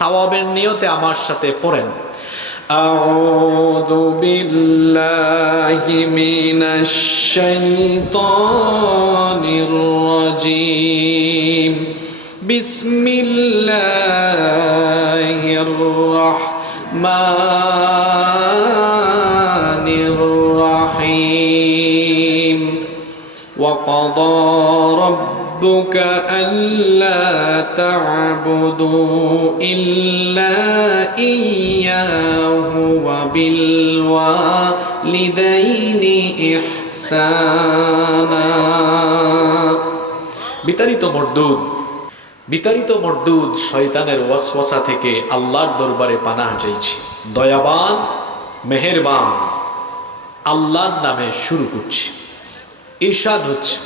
সওয়াবের নিয়তে আমার সাথে পড়েন। أعوذ بالله من الشيطان الرجيم بسم الله الرحمن الرحيم وقضى ربك ألا تعبدوا إلا إياه وبالوالدين إحسانا। বিতাড়িত মরদুদ শয়তানের ওয়াসওয়াসা থেকে আল্লাহর দরবারে পানাহ চাইছি। দয়াবান মেহেরবান আল্লাহর নামে শুরু করছি। ইরশাদ হচ্ছে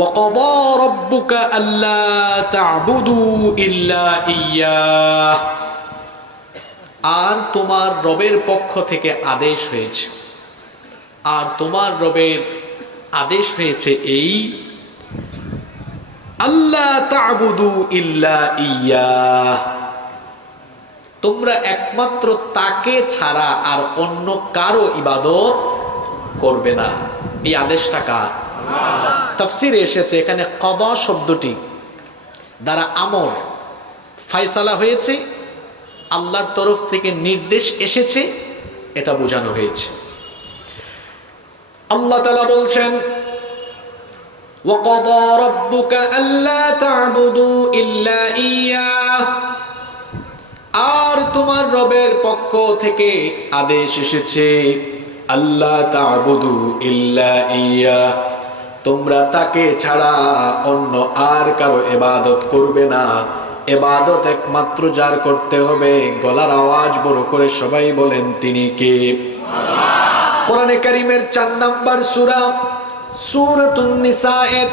وَقَضَى رَبُّكَ أَلَّا تَعْبُدُوا إِلَّا إِيَّاهُ। আর তোমার রবের পক্ষ থেকে আদেশ হয়েছে, আর তোমার রবের আদেশ হয়েছে এই আল্লা তা'বুদু ইল্লা ইয়্যাহ, তোমরা একমাত্র তাকে ছাড়া আর অন্য কারো ইবাদত করবে না। এই আদেশটা কার? তাফসীরে এসেছে এখানে কদা শব্দটি দ্বারা আমর ফায়সালা হয়েছে, আল্লাহর তরফ থেকে নির্দেশ এসেছে, এটা বোঝানো হয়েছে। আল্লাহ তাআলা বলছেন وَقَضَى رَبُّكَ أَلَّا تَعْبُدُوا إِلَّا إِيَّاهُ। আর তোমার রবের পক্ষ থেকে আদেশ এসেছে আল্লা তা'বুদু ইল্লা ইয়্যাহ, তোমরা তাকে ছাড়া অন্য আর কারো ইবাদত করবে না। ইবাদত একমাত্র যার করতে হবে। গলার আওয়াজ বড় করে সবাই বলেন তিনি কে? আল্লাহ। কোরআনে কারীমের 4 নম্বর সূরা সূরাতুন নিসা এর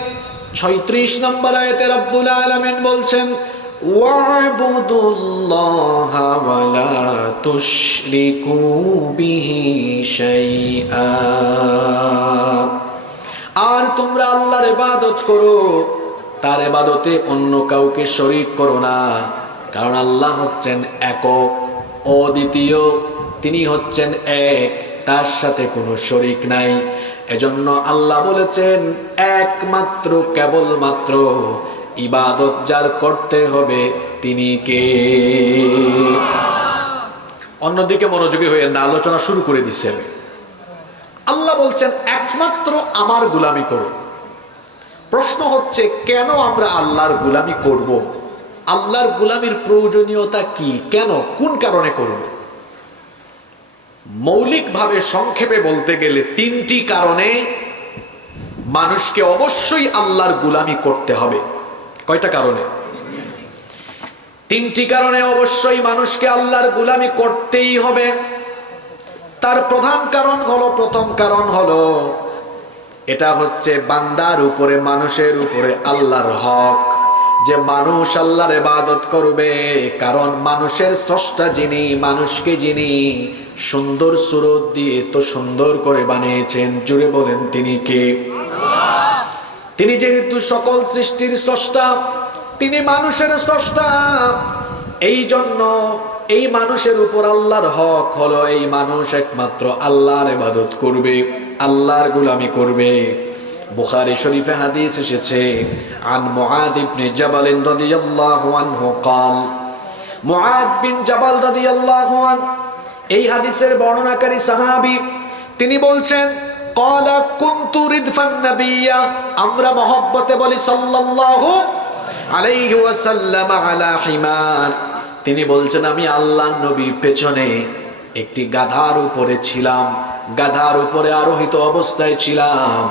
36 নম্বর আয়াতে রব্বুল আলামিন বলছেন ওয়া'বুদুল্লাহা ওয়া লা তুশরিকু বিহি শাইআ। আর তোমরা আল্লাহর ইবাদত করো, তার ইবাদতে অন্য কাউকে শরীক করো না, কারণ আল্লাহ হচ্ছেন একক, অদ্বিতীয়, তিনি হচ্ছেন এক, তার সাথে কোনো শরীক নাই। এজন্য আল্লাহ বলেছেন একমাত্র কেবলমাত্র ইবাদত যার করতে হবে তিনি কে? অন্যদিকে মনোযোগী হয়ে না, আলোচনা শুরু করে দিচ্ছেন। আল্লাহ বলছেন একমাত্র আমার গোলামি করো। প্রশ্ন হচ্ছে কেন আমরা আল্লাহর গোলামি করব? আল্লাহর গোলামির প্রয়োজনীয়তা কি? কেন, কোন কারণে করব? মৌলিকভাবে সংক্ষেপে বলতে গেলে 3টি কারণে মানুষকে অবশ্যই আল্লাহর গোলামি করতে হবে। কয়টা কারণে? 3টি কারণে অবশ্যই মানুষকে আল্লাহর গোলামি করতেই হবে। তার প্রধান কারণ হলো, প্রথম কারণ হলো এটা হচ্ছে বান্দার উপরে, মানুষের উপরে আল্লাহর হক, যে মানুষ আল্লাহর ইবাদত করবে। কারণ মানুষের স্রষ্টা যিনি, মানুষকে যিনি সুন্দর সুরত দিয়ে তো সুন্দর করে বানিয়েছেন, জুড়ে বলেন তিনি কে? আল্লাহ। তিনি যেহেতু সকল সৃষ্টির স্রষ্টা, তিনি মানুষের স্রষ্টা, এই জন্য এই মানুষের উপর আল্লাহর হক হলো এই মানুষ একমাত্র আল্লাহর ইবাদত করবে, আল্লাহর গোলামি করবে। বুখারী শরীফে হাদিস এসেছে আন মুআদ ইবনে জাবাল রাদিয়াল্লাহু আনহু قال, মুআদ বিন জাবাল রাদিয়াল্লাহু আন এই হাদিসের বর্ণনাকারী সাহাবী, তিনি বলছেন ক্বালা কুনতু রিদফান নাবিয়্যা, আমরা মহব্বতে বলি সাল্লাল্লাহু আলাইহি ওয়াসাল্লাম আলা হিমার। তিনি বলছেন আমি আল্লাহর নবীর পেছনে একটি গাধার উপরে ছিলাম, গাধার উপরে আরোহিত অবস্থায় ছিলাম।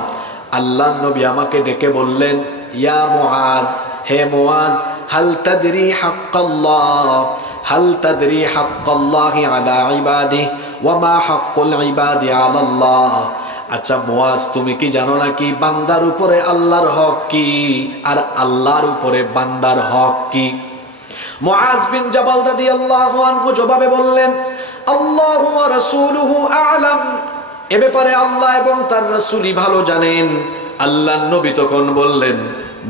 আল্লাহর নবী আমাকে ডেকে বললেন ইয়া মুআদ, হে মুআজ, হাল তাদরি হাক্কাল্লাহ, হাল তাদরি হাক্কাল্লাহি আলা ইবাদিহি ওয়া মা হাক্কুল ইবাদি আলাল্লাহ। আচ্ছা মুআজ, তুমি কি জানো নাকি বান্দার উপরে আল্লাহর হক কি আর আল্লাহর উপরে বান্দার হক কি? মুআজ বিন জাবাল রাদিয়াল্লাহু আনহু জবাবে বললেন আল্লাহু ওয়া রাসূলুহু আ'লাম, এ ব্যাপারে আল্লাহ এবং তার রাসূলই ভালো জানেন। আল্লাহর নবী তখন বললেন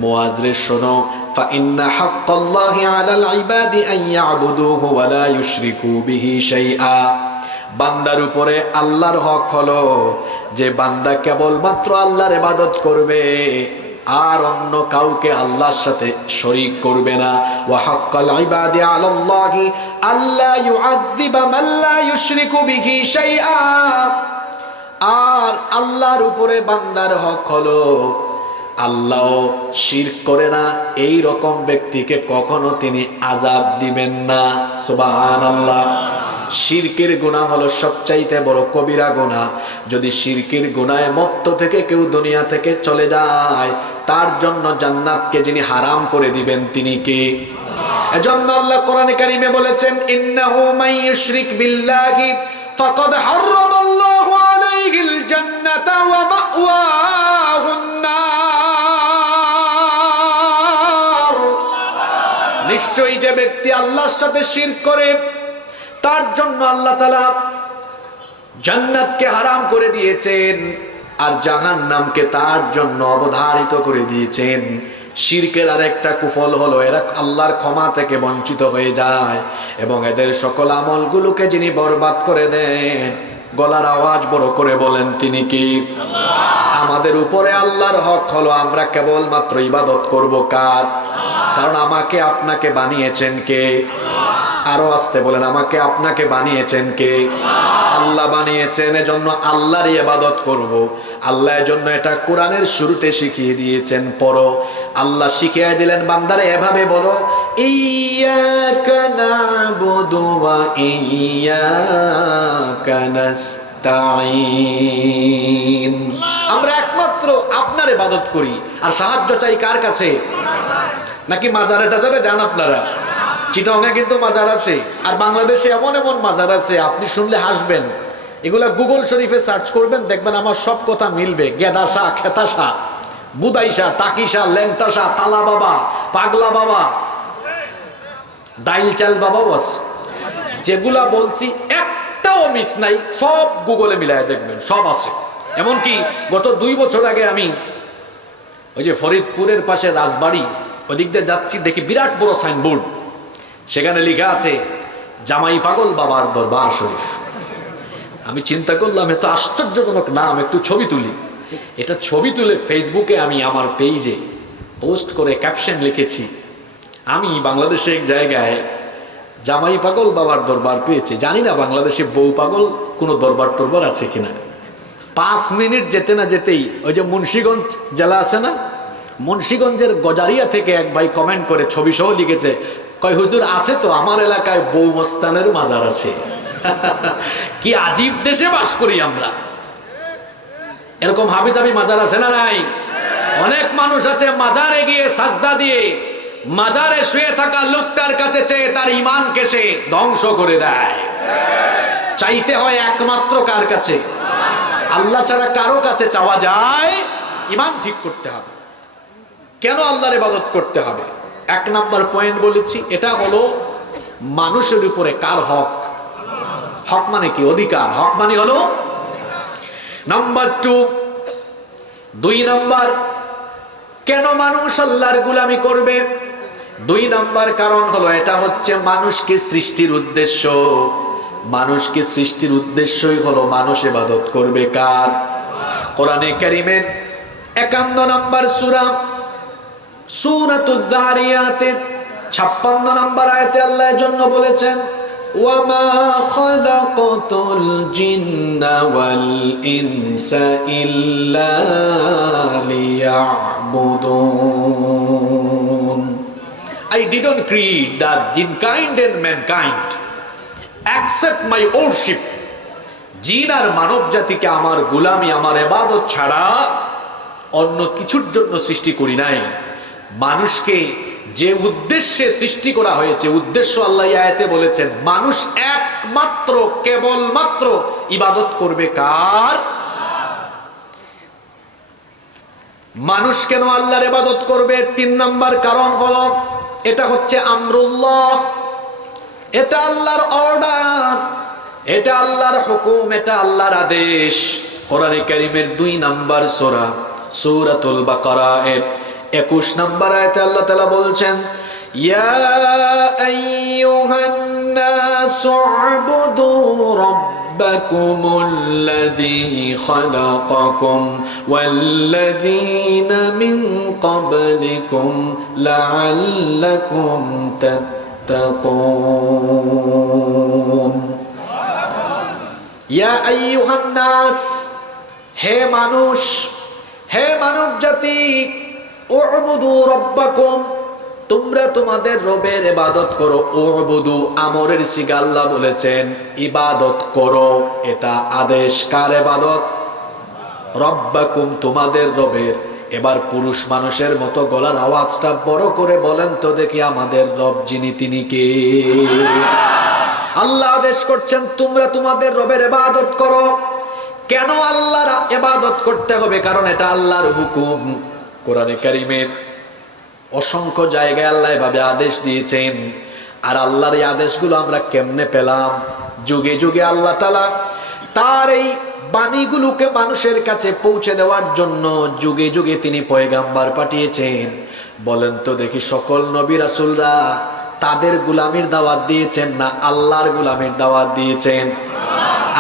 মুআজ রে শোনো, فإن حق الله على العباد أن يعبدوه ولا يشركوا به شيئا বান্দার উপরে আল্লাহর হক হলো যে বান্দা কেবলমাত্র আল্লাহর ইবাদত করবে আর অন্য কাউকে আল্লাহর সাথে শরীক করবে না। ওয়া হাক্কাল ইবাদি আলাল্লাহি আল্লা ইউআযযিবা মান লা ইউশরিকু বিহি শাইআ আর আল্লাহর উপরে বান্দার হক হলো আল্লাহ শিরক করে না এই রকম ব্যক্তিকে কখনো তিনি আযাব দিবেন না। সুবহানাল্লাহ। শিরকের গুনাহ হলো সবচাইতে বড় কবিরা গুনাহ। যদি শিরকের গুনাহে মত্ত থেকে কেউ দুনিয়া থেকে চলে যায় তার জন্য জান্নাতকে যিনি হারাম করে দিবেন তিনি কে? এজন্য আল্লাহ কোরআনে কারীমে বলেছেন ইন্নাহু মান ইউশরিক বিল্লাহি ফাকাদ হারামাল্লাহু আলাইহিল জান্নাতা ওয়া মাওয়াহুন নার। নিশ্চয়ই যে ব্যক্তি আল্লাহর সাথে শিরক করে তার জন্য আল্লাহ তাআলা জান্নাতকে হারাম করে দিয়েছেন আর জাহান্নামকে তার জন্য অবধারিত করে দিয়েছেন। শিরকের আরেকটা কুফল হলো এরা আল্লাহর ক্ষমা থেকে বঞ্চিত হয়ে যায় এবং এদের সকল আমলগুলোকে যিনি বরবাদ করে দেন। গলার আওয়াজ বড় করে বলেন তিনি কি? আমাদের উপরে আল্লাহর হক হলো আমরা কেবলমাত্র ইবাদত করব কার? কারণ আমাকে আপনাকে বানিয়েছেন কে? আরো আস্তে বলেন, আমাকে আপনাকে বানিয়েছেন কে? আল্লাহ বানিয়েছেন, এজন্য আল্লাহর ইবাদত করব। আল্লাহ এজন্য এটা কোরআনের শুরুতে শিখিয়ে দিয়েছেন, পড়ো। আল্লাহ শিখিয়ে দিলেন বান্দারে এভাবে বলো, ইয়্যাকা না'বুদু ওয়া ইয়্যাকা নাস্তাঈন। আমরা একমাত্র আপনার ইবাদত করি আর সাহায্য চাই কার কাছে? নাকি মাজারে টাজারে যান আপনারা? চিটাগাংয়ে কিন্তু মাজার আছে আর বাংলাদেশে এমন এমন মাজার আছে আপনি শুনলে হাসবেন। এগুলা গুগল শরীফে সার্চ করবেন, দেখবেন আমার সব কথা মিলবে। গেদাসা, খেতাসা, বুদাইসা, টাকিসা, ল্যাংটাসা, তালা বাবা, পাগলা বাবা, ডাইল চাল বাবা, বস যেগুলা বলছি একটাও মিস নাই, সব গুগলে মিলায় দেখবেন, সব আছে। এমনকি গত 2 বছর আগে আমি ওই যে ফরিদপুরের পাশে রাজবাড়ি ওদিক দিয়ে যাচ্ছি, দেখি বিরাট বড় সাইনবোর্ড, সেখানে লেখা আছে জামাই পাগল বাবার দরবার শরীফ। আমি চিন্তা করলাম এত আশ্চর্যজনক নাম, একটু ছবি তুলি। এটা ছবি তুলে ফেসবুকে আমি আমার পেজে পোস্ট করে ক্যাপশন লিখেছি, আমি বাংলাদেশে এক জায়গায় জামাই পাগল বাবার দরবার পেয়েছি। জানি না বাংলাদেশে বউ পাগল কোনো দরবার টরবার আছে কিনা। 5 মিনিট যেতে না যেতেই ওই যে মুন্সিগঞ্জ জেলা আছে না, মুন্সিগঞ্জের গজারিয়া থেকে এক ভাই কমেন্ট করে ছবি সহ লিখেছে, কয় হুজুর আছে তো, আমার এলাকায় বউ মস্তানের মাজার আছে। কি আজীব দেশে বাস করি আমরা। এরকম হাবিজাবি মাজার আছে না নাই? অনেক মানুষ আছে মাজারে গিয়ে সাজদা দিয়ে মাজারে শুয়ে থাকা লোকটার কাছে চেয়ে তার ঈমানকে সে ধ্বংস করে দেয়। চাইতে হয় একমাত্র কার কাছে? আল্লাহ ছাড়া কারো কাছে চাওয়া যায়? ঈমান ঠিক করতে হবে। কেন আল্লাহর ইবাদত করতে হবে? 1 নাম্বার পয়েন্ট বলেছি, এটা হলো মানুষের উপরে কার হক। হক মানে কি? অধিকার। হক মানে হলো নাম্বার 2 নাম্বার, কেন মানুষ আল্লাহর গোলামি করবে? 2 নাম্বার কারণ হলো এটা হচ্ছে মানুষকে সৃষ্টির উদ্দেশ্য। মানুষকে সৃষ্টির উদ্দেশ্যই হলো মানুষ ইবাদত করবে কার? কোরআনে কারীমের 51 নাম্বার সূরা সূরাতুদ যারিয়াতের 56 নাম্বার আয়াতে আল্লাহ এর জন্য বলেছেন, ওয়ামা খালাকাতুল জিন্না ওয়াল ইনসা ইল্লা লিয়াবুদুন। I didn't create the jinn kind and mankind except my worship. জিন আর মানব জাতিকে আমার গোলামি, আমার ইবাদত ছাড়া অন্য কিছুর জন্য সৃষ্টি করি নাই। মানুষকে যে উদ্দেশ্যে সৃষ্টি করা হয়েছে, উদ্দেশ্য আল্লাহ আয়াতে বলেছেন, মানুষ একমাত্র কেবলমাত্র ইবাদত করবে কার? মানুষ কেন আল্লাহর ইবাদত করবে? 3 নাম্বার কারণ হলো এটা হচ্ছে আমরুল্লাহ, এটা আল্লাহর অর্ডার, এটা আল্লাহর হুকুম, এটা আল্লাহর আদেশ। কোরআনে কারীমের 2 নাম্বার সূরা সূরাতুল বাকারা এর 21 নম্বর আয়াতে আল্লাহ তাআলা বলছেন, ইয়া আইয়ুহান নাসু উবুদু রাব্বাকুমুল্লাযী খালাকাকুম ওয়াল্লাযীনা মিন ক্বাবলিকুম লাআল্লাকুম তাত্তাকুন। ইয়া আইয়ুহান নাস, হে মানুষ, হে মানব জাতি, উবুদু রাব্বাকুম, তোমরা তোমাদের রবের ইবাদত করো। উবুদু আমরের সিগা, আল্লাহ বলেছেন ইবাদত করো, এটা আদেশ। কার ইবাদত? রাব্বাকুম, তোমাদের রবের। এবার পুরুষ মানুষের মতো গলার আওয়াজটা বড় করে বলেন তো দেখি, আমাদের রব যিনি তিনি কে? আল্লাহ আদেশ করছেন তোমরা তোমাদের রবের ইবাদত করো। কেন আল্লাহর ইবাদত করতে হবে? কারণ এটা আল্লাহর হুকুম। কোরআনে কারীমের অসংখ্য জায়গায় আল্লাহ এভাবে আদেশ দিয়েছেন। আর আল্লাহর এই আদেশগুলো আমরা কেমনে পেলাম? যুগে যুগে আল্লাহ তাআলা তার এই বাণীগুলোকে মানুষের কাছে পৌঁছে দেওয়ার জন্য যুগে যুগে তিনি পয়গাম্বার পাঠিয়েছেন। বলেন তো দেখি, সকল নবী রাসূলরা তাদের গোলামির দাওয়াত দিয়েছেন না আল্লাহর গোলামির দাওয়াত দিয়েছেন?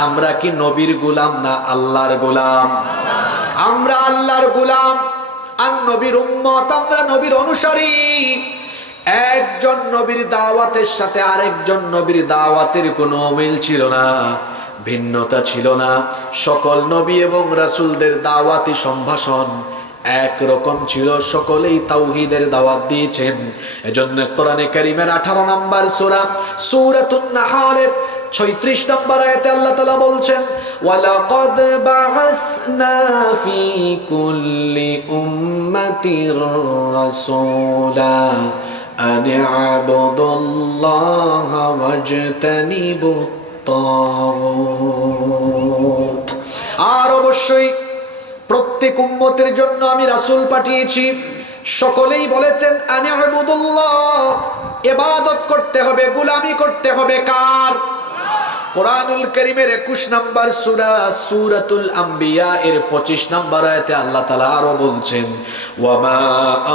আমরা কি নবীর গোলাম না আল্লাহর গোলাম? আমরা আল্লাহর গোলাম আর নবীর উম্মত, আমরা নবীর অনুসারী। একজন নবীর দাওয়াতের সাথে আরেকজন নবীর দাওয়াতের কোনো মিল ছিল না, ভিন্নতা ছিল না। সকল নবী এবং রাসূলদের দাওয়াতি সম্ভাষণ একরকম ছিল, সকলেই তাওহীদের দাওয়াত দিয়েছেন। এজন্য কোরআনে কারীমের 18 নম্বর সূরা সূরাতুন নাহলের 36 নম্বর আয়াতে আল্লাহ তাআলা বলছেন, ওয়ালাকাদ বাআসনা ফি কুল্লি উম্মাতির রাসূলা আন ইবুদুল্লাহা ওয়াজতানিবুত তাগুত। আর অবশ্যই প্রত্যেক উম্মতের জন্য আমি রাসূল পাঠিয়েছি। সকলেই বলেছেন আন ইবুদুল্লাহ, ইবাদত করতে হবে, গোলামি করতে হবে। কার? কোরআনুল কারীমের 21 নম্বর সূরা সূরাতুল আম্বিয়া এর 25 নম্বর আয়াতে আল্লাহ তাআলা আরো বলছেন, ওয়া মা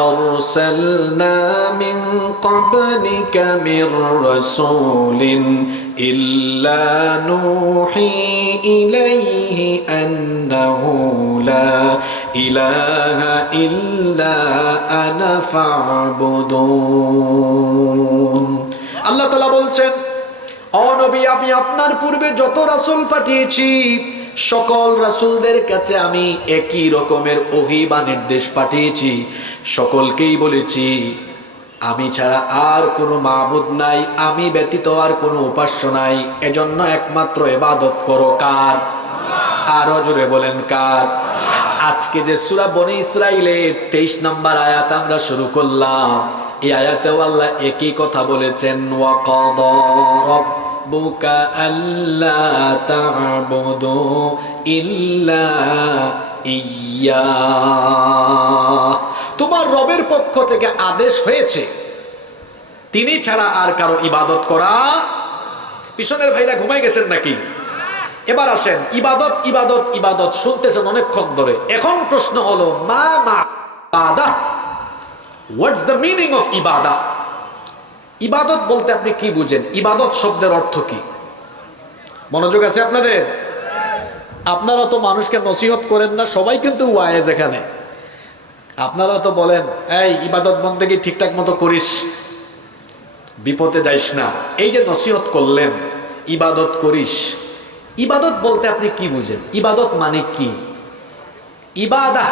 আরসালনা মিন ক্বাবলিকা মির রাসূলিন ইল্লা নূহি ইলাইহি আন্নাহু লা ইলাহা ইল্লা আনা ফা'বুদুন। আল্লাহ তাআলা বলছেন, ও নবী, আমি আপনার পূর্বে যত রাসূল পাঠিয়েছি সকল রাসূলদের কাছে আমি একই রকমের ওহী বা নির্দেশ পাঠিয়েছি। সকলকেই বলেছি আমি ছাড়া আর কোনো মাবুদ নাই, আমি ব্যতীত আর কোনো উপাস্য নাই, এজন্য একমাত্র ইবাদত করো। কার? আরো জোরে বলেন কার? আজকে যে সূরা বনী ইসরাঈলের 23 নম্বর আয়াত আমরা শুরু করলাম, এই আয়াতেও আল্লাহ একই কথা বলেছেন, ওয়া কাদা রাব্বুকা আল্লা তা'বুদু ইল্লা ইয়্যা। তোমার রবের পক্ষ থেকে আদেশ হয়েছে তিনি ছাড়া আর কারো ইবাদত করা। পিছনের ভাইরা ঘুমাই গেছেন নাকি? এবার আসেন, ইবাদত ইবাদত ইবাদত শুনতেছেন অনেকক্ষণ ধরে। এখন প্রশ্ন হলো, মা ইবাদাহ, হোয়াটস দ্য মিনিং অফ ইবাদাহ? ইবাদত বলতে আপনি কি বুঝেন? ইবাদত শব্দের অর্থ কি? মনোযোগ আছে আপনাদের? আপনারা তো মানুষকে নসিহত করেন না, সবাই কিন্তু ওয়ায়েজ এখানে। আপনারা তো বলেন, এই ইবাদত বন্দেগী ঠিকঠাক মতো করিস, বিপদে যাইস না। এই যে নসিহত করলেন, ইবাদত করিস, ইবাদত বলতে আপনি কি বুঝেন? ইবাদত মানে কি? ইবাদাহ,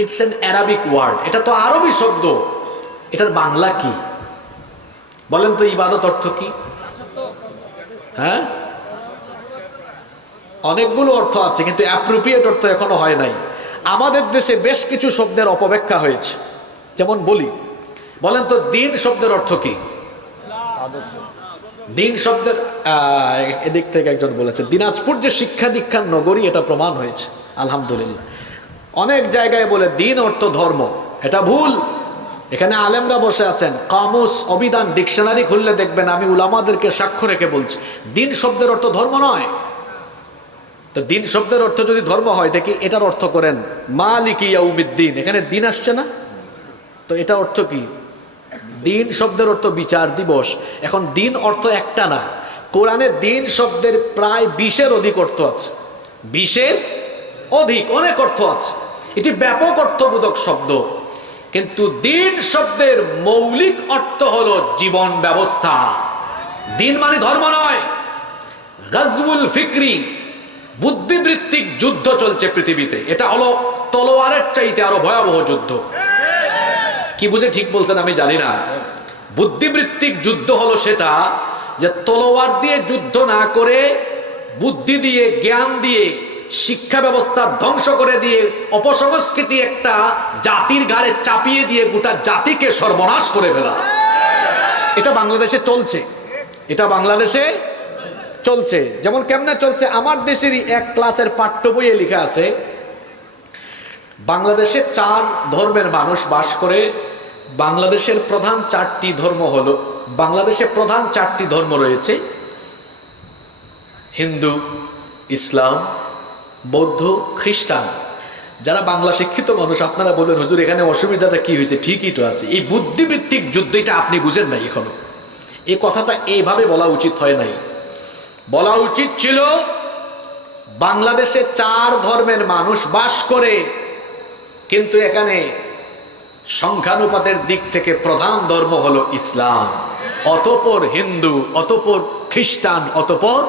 ইটস অ্যান অ্যারাবিক ওয়ার্ড, এটা তো আরবি শব্দ, এটার বাংলা কি বলেন তো? ইবাদত অর্থ কি? হ্যাঁ, অনেকগুলো অর্থ আছে, কিন্তু অ্যাপ্রোপ্রিয়েট অর্থ এখনো হয় নাই। আমাদের দেশে বেশ কিছু শব্দের অপব্যাখ্যা হয়েছে। যেমন বলি, বলেন তো দিন শব্দের অর্থ কি? দিন শব্দের এদিক থেকে একজন বলেছে, দিনাজপুর যে শিক্ষা দীক্ষার নগরী, এটা প্রমাণ হয়েছে আলহামদুলিল্লাহ। অনেক জায়গায় বলে দিন অর্থ ধর্ম, এটা ভুল। এখানে আলেমরা বসে আছেন, কামুস, অভিধান, ডিকশনারি খুললে দেখবেন আমি উলামাদেরকে সাক্ষ্য রেখে বলছি, দিন শব্দের অর্থ ধর্ম নয়। তো দিন শব্দের অর্থ যদি ধর্ম হয়, দেখি এটার অর্থ করেন মালিকি ইয়াউমিদ্দিন, এখানে দিন আসছে না? তো এটা অর্থ কি? দিন শব্দের অর্থ বিচার দিবস। এখন দিন অর্থ একটা না, কোরআনে দিন শব্দের প্রায় 20-এর অধিক অর্থ আছে। 20-এর অধিক অনেক অর্থ আছে। এটি ব্যাপক অর্থবোধক শব্দ, কিন্তু দিন শব্দের মৌলিক অর্থ হলো জীবন ব্যবস্থা। দিন মানে ধর্ম নয়। গাজউল ফিকরি, বুদ্ধিবৃত্তিক যুদ্ধ চলছে পৃথিবীতে। এটা হলো তলোয়ারের চাইতে আরো ভয়াবহ যুদ্ধ। কি বুঝে ঠিক বলছেন আমি জানি না। বুদ্ধিবৃত্তিক যুদ্ধ হলো সেটা যে তলোয়ার দিয়ে যুদ্ধ না করে বুদ্ধি দিয়ে, জ্ঞান দিয়ে, শিক্ষা ব্যবস্থা ধ্বংস করে দিয়ে, অপসংস্কৃতি একটা জাতির ঘাড়ে চাপিয়ে দিয়ে গোটা জাতিকে সর্বনাশ করে ফেলা। এটা বাংলাদেশে চলছে। এটা বাংলাদেশে চলছে। যেমন কেমনে চলছে, আমার দেশেরই এক ক্লাসের পাঠ্য বইয়ে লেখা আছে, বাংলাদেশে 4 ধর্মের মানুষ বাস করে। বাংলাদেশের প্রধান 4টি ধর্ম হলো, বাংলাদেশে প্রধান 4টি ধর্ম রয়েছে: হিন্দু, ইসলাম, বৌদ্ধ, খ্রিস্টান। যারা বাংলা শিক্ষিত মানুষ আপনারা বলবেন, হুজুর এখানে অসুবিধাটা কি হয়েছে? ঠিকই তো আছে। এই বুদ্ধিবৃত্তিক যুদ্ধটা আপনি বুঝেন নাই এখনো। এই কথাটা এইভাবে বলা উচিত হয় নাই। বলা উচিত ছিল বাংলাদেশে 4 ধর্মের মানুষ বাস করে, কিন্তু এখানে সংখ্যানুপাতের দিক থেকে প্রধান ধর্ম হলো ইসলাম, অতঃপর হিন্দু, অতঃপর খ্রিস্টান, অতঃপর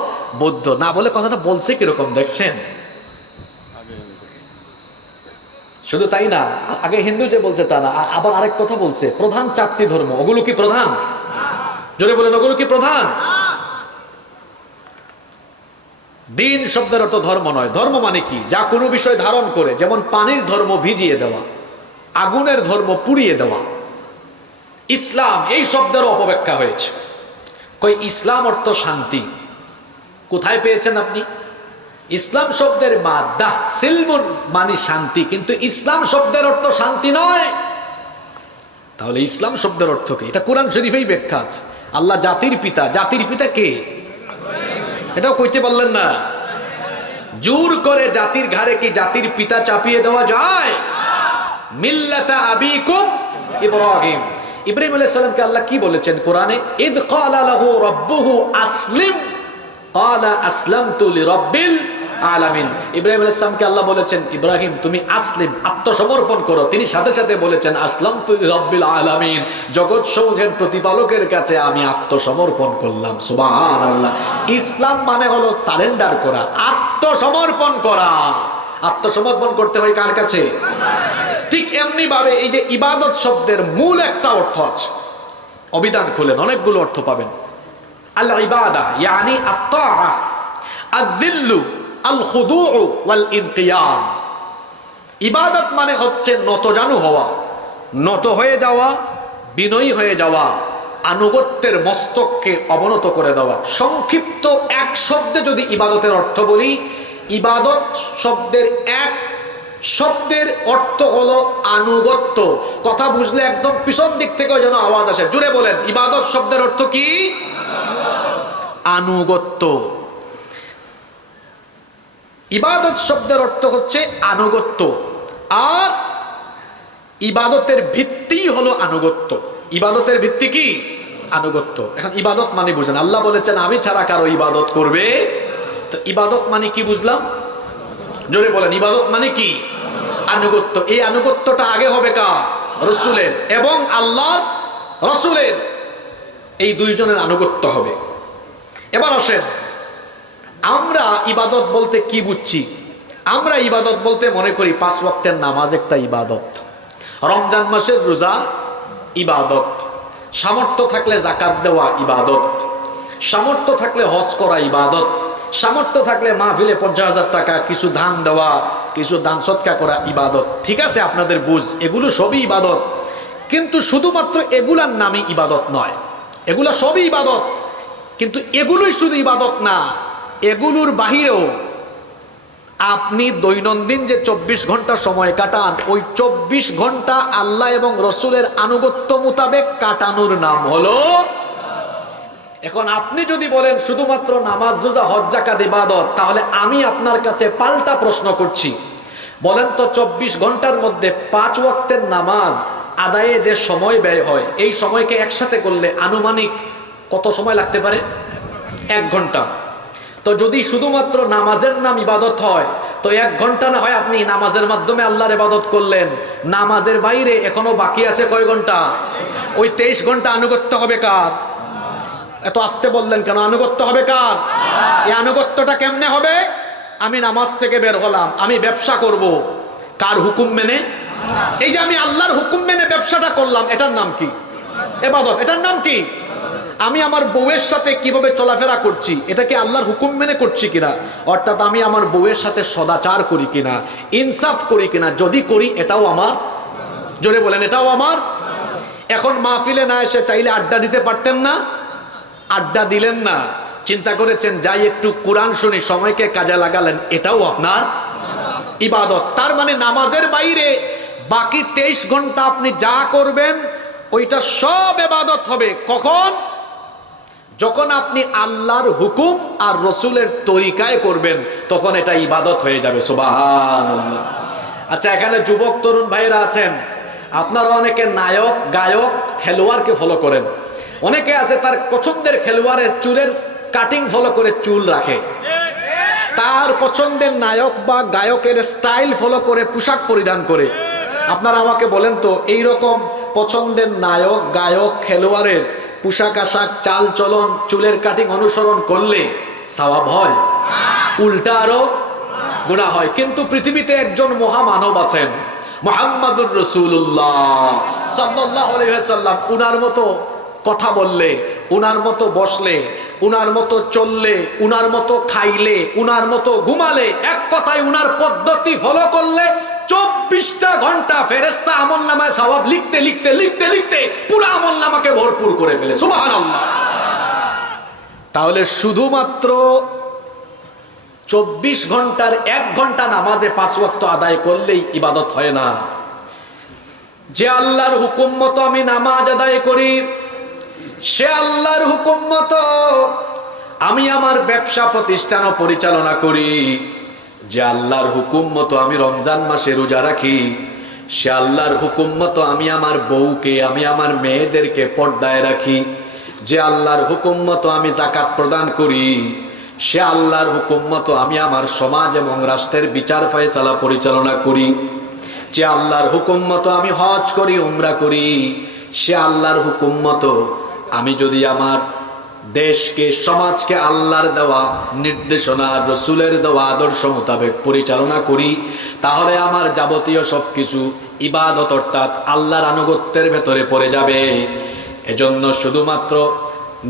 বৌদ্ধ। না বলে কথাটা বলছে কিরকম দেখছেন? শুধু তাই না, আগে হিন্দু যে বলছে তা না, আবার আরেক কথা বলছে, প্রধান 4টি ধর্ম। ওগুলো কি প্রধান? জোরে বলেন, ওগুলো কি প্রধান? দিন শব্দের অর্থ ধর্ম নয়। ধর্ম মানে কি? যা কোনো বিষয় ধারণ করে। যেমন পানির ধর্ম ভিজিয়ে দেওয়া, আগুনের ধর্ম পুড়িয়ে দেওয়া। ইসলাম এই শব্দের অপব্যাখ্যা হয়েছে। কই ইসলাম অর্থ শান্তি। কোথায় পেয়েছেন আপনি? ইসলাম শব্দের মাদ্দা সিলমুন মানে শান্তি, কিন্তু ইসলাম শব্দের অর্থ শান্তি নয়। তাহলে ইসলাম শব্দের অর্থ কি? এটা কোরআন শরীফেই ব্যাখ্যা আছে। আল্লাহ জাতির পিতা। জাতির পিতা কে? এটাও কইতে পারলেন না। জোর করে জাতির ঘাড়ে কি জাতির পিতা চাপিয়ে দেওয়া যায়? মিল্লাতা আবিকুম ইব্রাহিম। ইব্রাহিম আলাইহিস সালামকে আল্লাহ কি বলেছেন কোরআনে? ইদ ক্বালা লাহু রাব্বুহু আসলিম ক্বালা আসলামতু লিরাব্বিল আলামিন। ইব্রাহিম আলাইহিস সালামকে আল্লাহ বলেছেন, ইব্রাহিম তুমি আসলিম, আত্মসমর্পণ করো। তিনি সাথে সাথে বলেছেন, আসলামতু লিরাব্বিল আলামিন, জগৎ সমূহের প্রতিপালকের কাছে আমি আত্মসমর্পণ করলাম। সুবহানাল্লাহ। ইসলাম মানে হলো সারেন্ডার করা, আত্মসমর্পণ করা। আত্মসমর্পণ করতে হয় কার কাছে? ঠিক এমনি ভাবে এই যে ইবাদত শব্দের মূল একটা অর্থ আছে। অভিধান খুলেন, অনেকগুলো অর্থ পাবেন। আল ইবাদা ইয়ানি আত-তাআ, আয-যিল্লু, আল খুদুউ ওয়াল ইনকিয়াদ। ইবাদত মানে হচ্ছে নতজানু হওয়া, নত হয়ে যাওয়া, বিনয়ী হয়ে যাওয়া, আনুগত্যের মস্তককে অবনত করে দেওয়া। সংক্ষিপ্ত এক শব্দে যদি ইবাদতের অর্থ বলি, ইবাদত শব্দের এক শব্দের অর্থ হলো আনুগত্য। কথা বুঝলে একদম পিছন দিক থেকে যেন আওয়াজ আসে। জুড়ে বলেন, ইবাদত শব্দের অর্থ কি? আনুগত্য। ইবাদত শব্দের অর্থ হচ্ছে আনুগত্য, আর ইবাদতের ভিত্তি হলো আনুগত্য। ইবাদতের ভিত্তি কি? আনুগত্য। এখন ইবাদত মানে বুঝেন, আল্লাহ বলেছেন আমি ছাড়া কারো ইবাদত করবে। তো ইবাদত মানে কি বুঝলাম? জোরে বলেন, ইবাদত মানে কি? আনুগত্য। এই আনুগত্যটা আগে হবে কার? রসুলের এবং আল্লাহর রসুলের, এই দুইজনের আনুগত্য হবে। এবার আসেন, আমরা ইবাদত বলতে কি বুঝছি? আমরা ইবাদত বলতে মনে করি 5 ওয়াক্তের নামাজ একটা ইবাদত, রমজান মাসের রোজা ইবাদত, সামর্থ্য থাকলে যাকাত দেওয়া ইবাদত, সামর্থ্য থাকলে হজ করা ইবাদত, সামর্থ্য থাকলে মাহফিলে 50,000 টাকা কিছু দান দেওয়া, কিছু দান সৎকা করা ইবাদত। ঠিক আছে, আপনাদের বুঝ, এগুলো সবই ইবাদত। কিন্তু শুধুমাত্র এগুলার নামই ইবাদত নয়, এগুলা সবই ইবাদত। কিন্তু এগুলোই শুধু ইবাদত না, এগুলোর বাহিরেও আপনি দৈনন্দিন যে 24 ঘন্টা সময় কাটান, ওই 24 ঘন্টা আল্লাহ এবং রসুলের আনুগত্য মোতাবেক কাটানোর নাম হলো। এখন আপনি যদি বলেন শুধুমাত্র নামাজ রোজা হজ যাকাত ইবাদত, তাহলে আমি আপনার কাছে পাল্টা প্রশ্ন করছি, বলেন তো 24 ঘন্টার মধ্যে 5 ওয়াক্তের নামাজ আদায়ে যে সময় ব্যয় হয়, এই সময়কে একসাথে করলে আনুমানিক কত সময় লাগতে পারে? 1 ঘন্টা। তো যদি শুধুমাত্র নামাজের নাম ইবাদত হয়, তো 1 ঘন্টা না হয় আপনি নামাজের মাধ্যমে আল্লাহর ইবাদত করলেন, নামাজের বাইরে এখনো বাকি আছে কয় ঘন্টা? ওই 23 ঘন্টা আনুগত্য হবে কার? এত আস্তে বললেন কেন? আনুগত্য হবে কার? এই আনুগত্যটা কেমনে হবে? আমি নামাজ থেকে বের হলাম, আমি ব্যবসা করব, কার হুকুম মেনে? এই যে আমি আল্লাহর হুকুম মেনে ব্যবসাটা করলাম, এটার নাম কি? ইবাদত। এটার নাম কি? আমি আমার বউয়ের সাথে কিভাবে চলাফেরা করছি, এটা কি আল্লাহর হুকুম মেনে করছি কিনা? অর্থাৎ আমি আমার বউয়ের সাথে সদাচার করি কিনা, ইনসাফ করি কিনা, যদি করি এটাও আমার। জোরে বলেন, এটাও আমার। এখন মাহফিলে না এসে চাইলে আড্ডা দিতে পারতেন না? আড্ডা দিলেন না, চিন্তা করেছেন যাই একটু কোরআন শুনি, সময়কে কাজে লাগালেন, এটাও আপনার ইবাদত। তার মানে নামাজের বাইরে বাকি 23 ঘন্টা আপনি যা করবেন ওইটা সব ইবাদত হবে। কখন? যখন আপনি আল্লাহর হুকুম আর রসুলের তরিকায় করবেন, তখন এটা ইবাদত হয়ে যাবে। সুবহানাল্লাহ। আচ্ছা, এখানে যুবক তরুণ ভাইরা আছেন, আপনারা অনেকে নায়ক, গায়ক, খেলোয়াড়কে ফলো করেন। অনেকে আছে তার পছন্দের খেলোয়াড়ের চুলের কাটিং ফলো করে চুল রাখে, তার পছন্দের নায়ক বা গায়কের স্টাইল ফলো করে পোশাক পরিধান করে। আপনারা আমাকে বলেন তো, এই রকম পছন্দের নায়ক, গায়ক, খেলোয়াড়ের পোশাক আশাক, চাল চলন, চুলের কাটিং অনুসরণ করলে সওয়াব হয়? উল্টা আরো গুনাহ হয়। কিন্তু পৃথিবীতে একজন মহামানব আছেন, মুহাম্মাদুর রাসূলুল্লাহ সাল্লাল্লাহু আলাইহি ওয়াসাল্লাম। উনার মতো কথা বললে, উনার মতো বসলে, উনার মতো চললে, উনার মতো খাইলে, উনার মতো ঘুমালে, এক কথায় উনার পদ্ধতি ফলো করলে 24টা ঘন্টা ফেরেশতা আমলনামায় সওয়াব লিখতে লিখতে লিখতে লিখতে পুরো আমলনামাকে ভরপুর করে ফেলে। সুবহানাল্লাহ। তাহলে শুধুমাত্র 24 ঘন্টার 1 ঘন্টা নামাজে 5 ওয়াক্ত আদায় করলেই ইবাদত হয় না। যে আল্লাহর হুকুম মতো আমি নামাজ আদায় করি, সে আল্লাহর হুকুম মতো আমি আমার ব্যবসা প্রতিষ্ঠান পরিচালনা করি, যে আল্লাহর হুকুম মতো আমি রমজান মাসে রোজা রাখি, সে আল্লাহর হুকুম মতো আমি আমার বউকে, আমি আমার মেয়েদেরকে পর্দায় রাখি, যে আল্লাহর হুকুম মতো আমি যাকাত প্রদান করি, সে আল্লাহর হুকুম মতো আমি আমার সমাজ এবং রাষ্ট্রের বিচার ফয়সালা পরিচালনা করি, যে আল্লাহর হুকুম মতো আমি হজ করি, উমরা করি, সে আল্লাহর হুকুম মতো আমি যদি আমার দেশকে, সমাজকে আল্লাহর দেওয়া নির্দেশনা, রসুলের দেওয়া আদর্শ মোতাবেক পরিচালনা করি, তাহলে আমার যাবতীয় সবকিছু ইবাদত অর্থাৎ আল্লাহর আনুগত্যের ভেতরে পড়ে যাবে। এজন্য শুধুমাত্র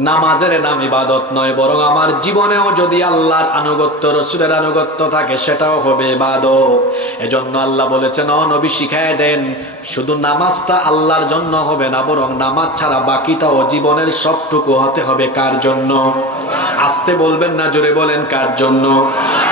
নামাজের নাম ইবাদত নয়, বরং আমার জীবনেও যদি আল্লাহর আনুগত্য, রসুলের আনুগত্য থাকে, সেটাও হবে ইবাদত। এজন্য আল্লাহ বলেছেন, ও নবী শিখায় দেন, শুধু নামাজটা আল্লাহর জন্য হবে না, বরং নামাজ ছাড়া বাকিটাও জীবনের সবটুকু হতে হবে কার জন্য? আস্তে বলবেন না, জোরে বলেন, কার জন্য?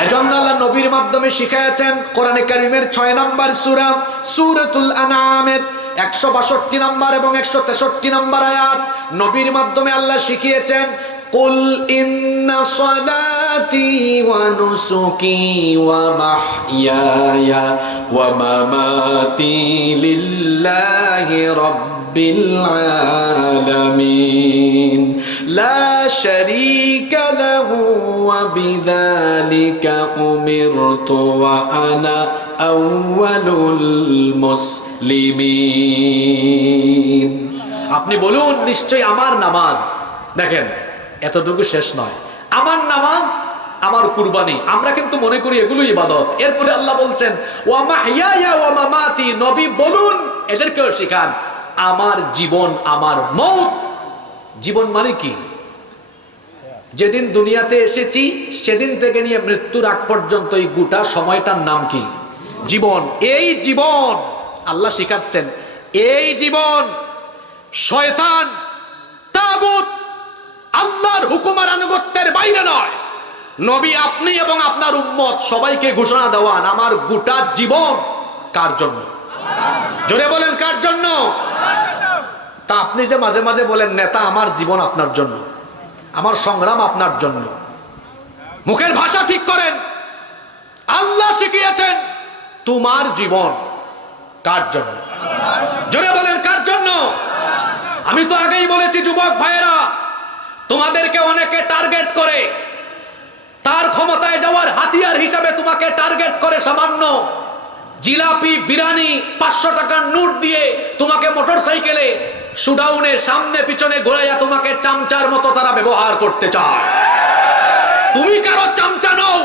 এজন্য আল্লাহ নবীর মাধ্যমে শিখায়েছেন। কোরআনে কারীমের 6 নম্বর সূরা সূরাতুল আনআমের 162 নম্বর এবং 163 নম্বর আয়াত নবীর মাধ্যমে আল্লাহ শিখিয়েছেন, কুল ইন্না সালাতি ওয়া নুসুকি ওয়া মাহইয়ায়া ওয়া মামাতি লিল্লাহি রাব্বিল আলামিন লা শারীকা লাহু ওয়া বিযালিকা উমিরতু ওয়া আনা আউয়ালুল মুসলিমিন। আপনি বলুন, নিশ্চয়ই আমার নামাজ, দেখেন এতটুকু শেষ নয়, আমার নামাজ, আমার কুরবানি, আমরা কিন্তু মনে করি এগুলো ইবাদত। এরপরে আল্লাহ বলছেন, ওয়া মাহইয়ায়া ওয়া মামাতি, নবী বলুন, এদেরকেও শিখান, আমার জীবন, আমার মওত। জীবন মানে কি? যেদিন দুনিয়াতে এসেছি সেদিন থেকে নিয়ে মৃত্যুর আগ পর্যন্ত এই গোটা সময়টার নাম কি? জীবন। এই জীবন আল্লাহ শিখাচ্ছেন, এই জীবন শয়তান, তাগুত, আল্লাহর হুকুম আর আনুগত্যের বাইরে নয়। নবী আপনি এবং আপনার উম্মত সবাইকে ঘোষণা দেওয়ান, আমার গোটা জীবন কার জন্য? জোরে বলেন, কার জন্য? তা আপনি যে মাঝে মাঝে বলেন, নেতা আমার জীবন আপনার জন্য, আমার সংগ্রাম আপনার জন্য, মুখের ভাষা ঠিক করেন। আল্লাহ শিখিয়েছেন তোমার জীবন কার জন্য? জোরে বলেন, আমি তো আগেই বলেছি যুবক ভাইয়েরা, তোমাদেরকে অনেকে টার্গেট করে, তার ক্ষমতায় যাওয়ার হাতিয়ার হিসাবে তোমাকে টার্গেট করে সামান্য জিলাপি বিরিয়ানি 500 টাকার নোট দিয়ে তোমাকে মোটরসাইকেলে শুডাউনে সামনে পিছনে ঘোরাইয়া তোমাকে চামচার মতো তারা ব্যবহার করতে চায়। তুমি কারো চামচা নও,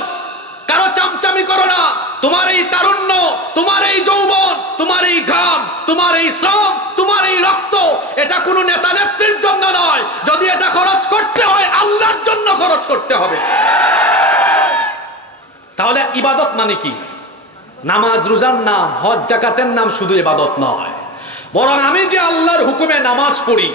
কারো চামচামি করো না। তোমার এই তারুণ্য, তোমার এই যৌবন, তোমার এই ঘাম, তোমার এই শ্রম, তোমার এই রক্ত, এটা কোনো নেতা নেত্রীর জন্য নয়। যদি এটা খরচ করতে হয় আল্লাহর জন্য খরচ করতে হবে। তাহলে ইবাদত মানে কি? নামাজ রোজার নাম, হজ জাকাতের নাম শুধু ইবাদত নয়, বরং আমি যে আল্লাহর হুকুমে নামাজ পড়ি,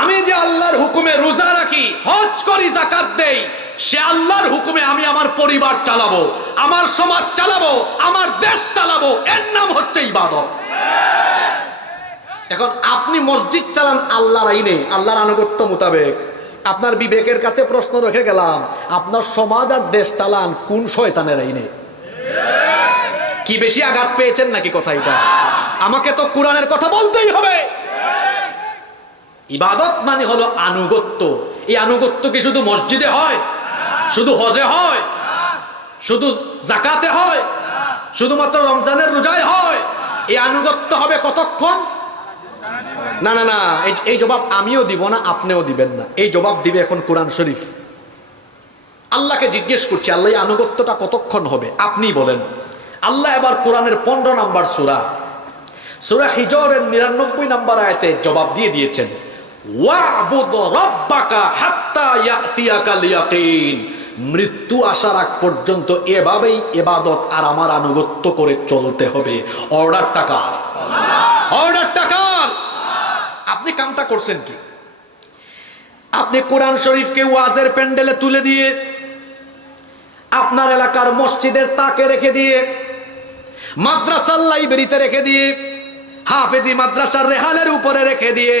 আমি যে আল্লাহর হুকুমে রোজা রাখি, হজ করি, জাকাত দেই, সে আল্লাহর হুকুমে আমি আমার পরিবার চালাবো, আমার সমাজ চালাবো, আমার দেশ চালাবো, এর নাম হচ্ছে ইবাদত। এখন আপনি মসজিদ চালান আল্লাহর আইনে, আল্লাহর আনুগত্য মোতাবেক। আপনার বিবেকের কাছে প্রশ্ন রেখে গেলাম, আপনার সমাজ আর দেশ চালান কোন শয়তানের আইনে? কি বেশি আঘাত পেয়েছেন নাকি কথা এটা? আমাকে তো কোরআনের কথা বলতেই হবে। ইবাদত মানে হলো আনুগত্য। এই আনুগত্য কি শুধু মসজিদে হয়, শুধু হজে হয়, শুধু জাকাতে হয়, শুধুমাত্র রমজানের রোজায় হয়? এই আনুগত্য হবে কতক্ষণ? না না না, এই জবাব আমিও দিব না, আপনিও দিবেন না। এই জবাব দিবে এখন কোরআন শরীফ। আল্লাহকে জিজ্ঞেস করছি, আল্লাহ এই আনুগত্যটা কতক্ষণ হবে? আপনি বলেন। আল্লাহ এবার কোরআনের 15 নম্বর সূরা, সূরা হিজরের 99 নম্বর আয়াতে জবাব দিয়ে দিয়েছেন, ওয়া'বুদ রাব্বাকা হাত্তা ইয়াতিয়াকাল ইয়াকিন। মৃত্যু আসার আগ পর্যন্ত এভাবেই ইবাদত আর আমার আনুগত্য করে চলতে হবে। অর্ডারটা কার? অর্ডারটা কার? আপনি কামটা করছেন কি? আপনি কোরআন শরীফকে ওয়াজের প্যান্ডেলে তুলে দিয়ে, আপনার এলাকার মসজিদের তাকে রেখে দিয়ে, মাদ্রাসার লাইব্রেরিতে রেখে দিয়ে, হাফেজি মাদ্রাসার রেহালের উপরে রেখে দিয়ে